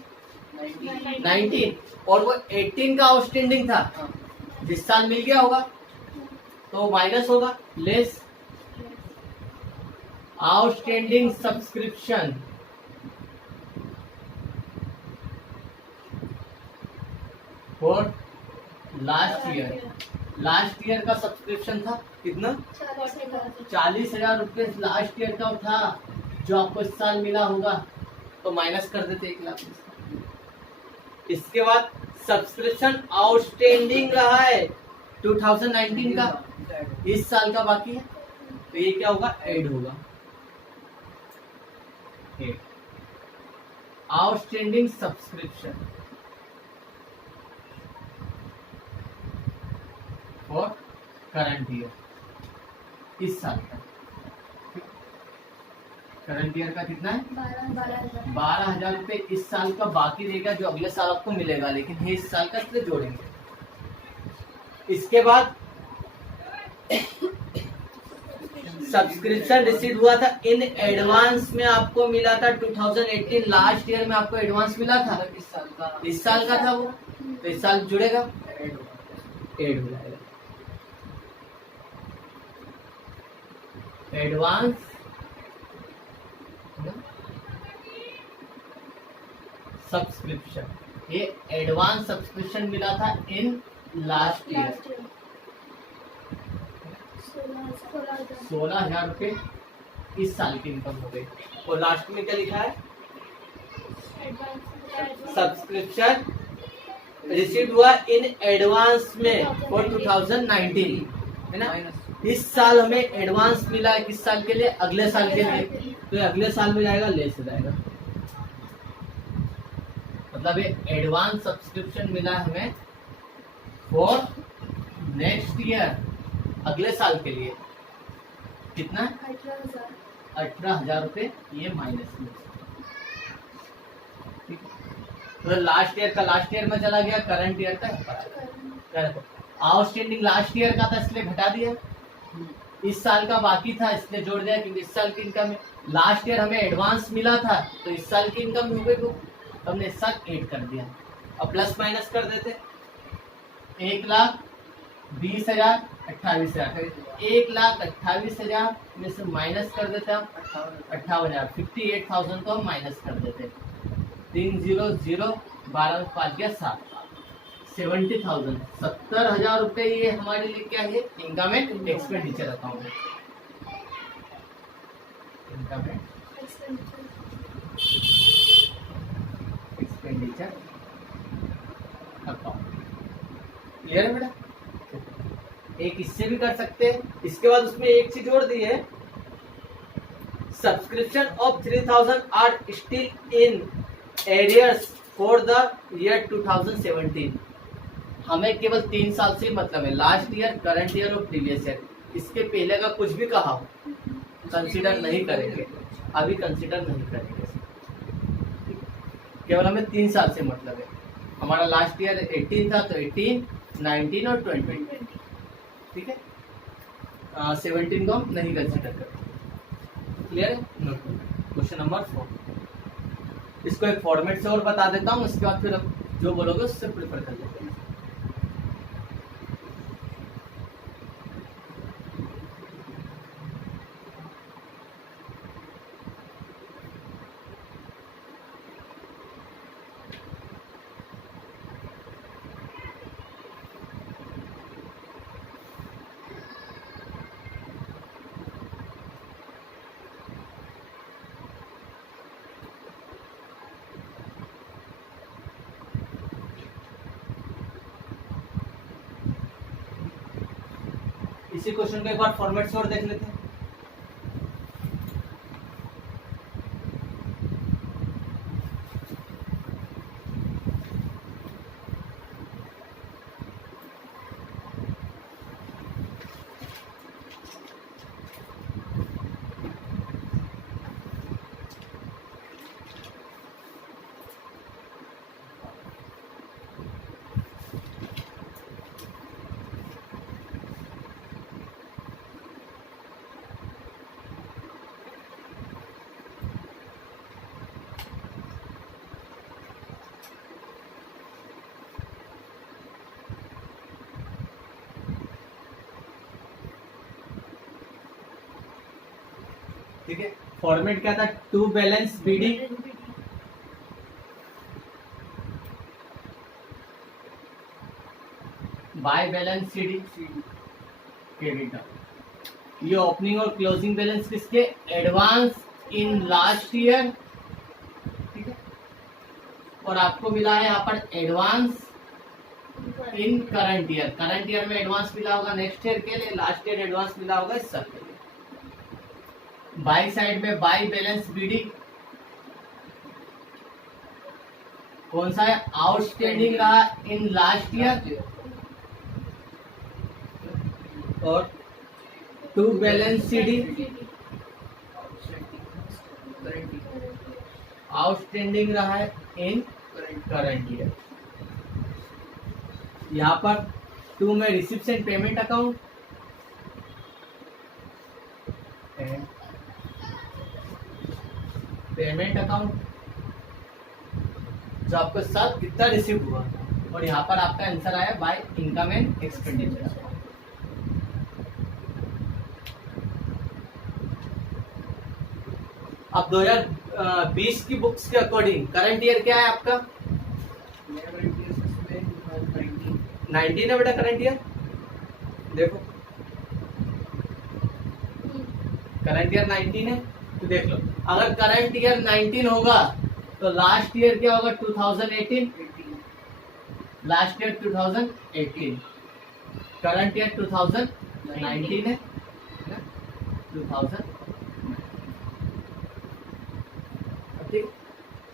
19, और वो 18 का आउटस्टैंडिंग था, जिस साल मिल गया होगा तो माइनस होगा, less outstanding subscription for last year. Last year का सब्सक्रिप्शन था कितना? 40,000 रुपये लास्ट ईयर का था, जो आपको इस साल मिला होगा, तो माइनस कर देते 1 लाख। इसके बाद सब्सक्रिप्शन आउटस्टैंडिंग रहा है 2019 का, इस साल का बाकी है, तो ये क्या होगा? ऐड होगा। Outstanding subscription for current year, इस साल का करंट ईयर का कितना है? 12,000 रुपये इस साल का बाकी रहेगा, जो अगले साल आपको मिलेगा, लेकिन ये इस साल का इसलिए जोड़ेंगे। इसके बाद सब्सक्रिप्शन रिसीव हुआ था इन एडवांस में, आपको मिला था 2018, लास्ट ईयर में आपको एडवांस मिला था, इस साल का था वो, तो इस साल जुड़ेगा, ऐड हो जाएगा। एडवांस सब्सक्रिप्शन, ये एडवांस सब्सक्रिप्शन मिला था इन लास्ट ईयर, 16,000 रुपये इस साल की इनकम हो गई। और लास्ट में क्या लिखा है? सब्सक्रिप्शन रिसीव हुआ इन एडवांस में फॉर 2019, है ना। इस साल हमें एडवांस मिला है, किस साल के लिए? अगले साल के लिए, तो अगले साल में जाएगा, लेस हो जाएगा। मतलब ये एडवांस सब्सक्रिप्शन मिला है हमें फॉर नेक्स्ट ईयर, अगले साल के लिए, कितना? 18,000 रुपये, ये माइनस में। तो लास्ट ईयर का लास्ट ईयर में चला गया, करंट ईयर का आउटस्टैंडिंग लास्ट ईयर का था, इसलिए घटा दिया। इस साल का बाकी था, इसलिए जोड़ दिया, क्योंकि इस साल की इनकम है। लास्ट ईयर हमें एडवांस मिला था, तो इस साल की इनकम हो गई, तो हमने इस साल ऐड कर दिया। अब प्लस माइनस कर देते, 1,20,000, 28,000, 1,28,000 में से माइनस कर देते हम 58,000, 58,000 को हम माइनस कर देते। 300, 12 में 5 गया 7, 70,000, 70,000 रुपये ये हमारे लिए क्या है? इनकम एंड एक्सपेंडिचर अकाउंट है। Income and expenditure account, clear है बेटा? एक इससे भी कर सकते हैं। इसके बाद उसमें एक चीज जोड़ दी है, subscription of 3,000 are still in arrears for the year 2017। हमें केवल 3 साल से मतलब है, लास्ट ईयर, करंट ईयर और प्रीवियस ईयर। इसके पहले का कुछ भी कहा हो कंसीडर नहीं करेंगे, अभी कंसीडर नहीं करेंगे, केवल हमें 3 साल से मतलब है। हमारा लास्ट ईयर 18 था, तो 18, 19 और 20, ठीक है। 17 को हम नहीं कंसीडर करते, क्लियर है? Question number 4। इसको एक फॉर्मेट से और बता देता हूँ, उसके बाद फिर अब जो बोलोगे उससे प्रिपेयर कर लेते हैं। इसी क्वेश्चन को एक बार फॉर्मेट से और देख लेते हैं। ठीक है, फॉर्मेट क्या था, to balance BD by balance CD credit. ये ओपनिंग और क्लोजिंग बैलेंस किसके, एडवांस इन लास्ट ईयर, ठीक है, और आपको मिला है यहाँ पर advance in current year. Current year में एडवांस मिला होगा नेक्स्ट ईयर के लिए, लास्ट ईयर एडवांस मिला होगा इस साल के लिए। बाई साइड में बाई बैलेंस बीडी कौन सा है, आउटस्टैंडिंग रहा इन लास्ट ईयर, और टू बैलेंस सीडी आउटस्टैंडिंग रहा है इन करंट ईयर। यहाँ पर टू में receipt and payment account, payment account जो आपको साथ कितना रिसीव हुआ, और यहाँ पर आपका आंसर आया बाय इनकम एंड एक्सपेंडिचर। अब 2020 की बुक्स के अकॉर्डिंग करंट ईयर क्या है आपका, 19 है बेटा करंट ईयर। देखो करंट ईयर 19 है, तो देख लो अगर करंट ईयर 19 होगा तो लास्ट ईयर क्या होगा, 2018, लास्ट ईयर 2018, करंट ईयर 2019 है, 2000। ठीक,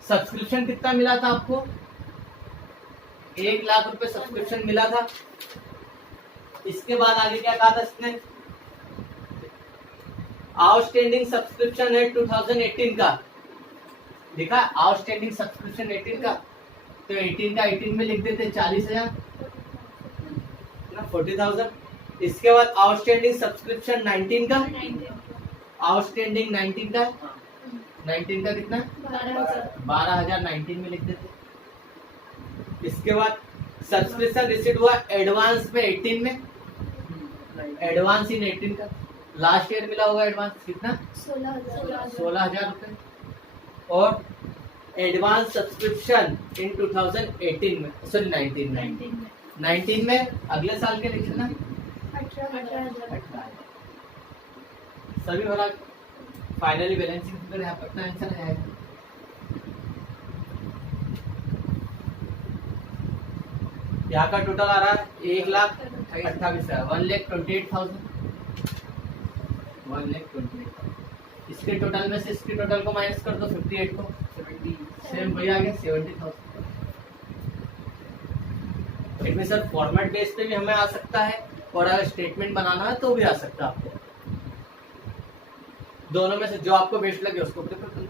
सब्सक्रिप्शन कितना मिला था आपको, 1 लाख रुपए सब्सक्रिप्शन मिला था। इसके बाद आगे क्या कहा था इसने, आउटस्टैंडिंग सब्सक्रिप्शन है 2018 का, देखा आउटस्टैंडिंग सब्सक्रिप्शन 18 का, तो 18 का 18 में लिख देते 40,000 ना, 40,000। इसके बाद आउटस्टैंडिंग सब्सक्रिप्शन 19 का, आउटस्टैंडिंग 19 का, 19 का कितना, 12,000 19 में लिख देते। इसके बाद सब्सक्रिप्शन रिसीव हुआ एडवांस में 18 में, एडवांस इन 18 का, लास्ट ईयर मिला होगा एडवांस कितना, 16,000 रुपए, और एडवांस सब्सक्रिप्शन इन 2018 में, सॉरी 19 में अगले साल के लिखे ना 18,000। सभी भरा फाइनली बैलेंसिंग फिगर यहाँ पर अपना आंसर है। यहाँ का टोटल आ रहा है 1,28,000, 1,28,000, 1,28,000। इसके टोटल में से इसके टोटल को माइनस कर दो, 58 को, 70 सेम वही आ गया 70,000। इसमें सर फॉर्मेट बेस पे भी हमें आ सकता है, और अगर स्टेटमेंट बनाना है तो भी आ सकता है आपको, दोनों में से जो आपको बेस्ट लगे उसको प्रेफर कर लो।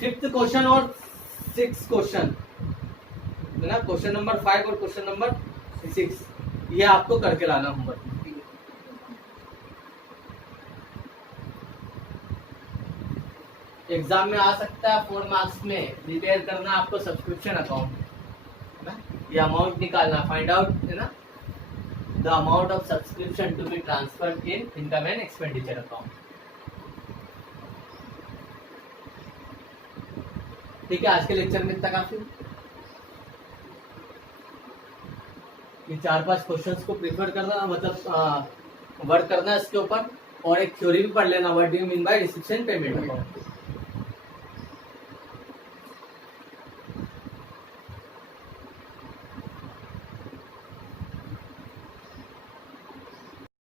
5th क्वेश्चन और 6th क्वेश्चन है ना, क्वेश्चन नंबर 5 और क्वेश्चन नंबर 6 ये आपको करके लाना होमवर्क में। एग्जाम में आ सकता है 4 मार्क्स में, प्रिपेयर करना आपको सब्सक्रिप्शन अकाउंट है ना, ये अमाउंट निकालना, फाइंड आउट है ना the amount of subscription to be transferred in income and expenditure account. ठीक है, आज के लेक्चर में इतना काफी। ये 4-5 क्वेश्चंस को प्रिफर करना, मतलब वर्क करना इसके ऊपर, और एक थ्योरी भी पढ़ लेना, what do you mean bye reception payment account.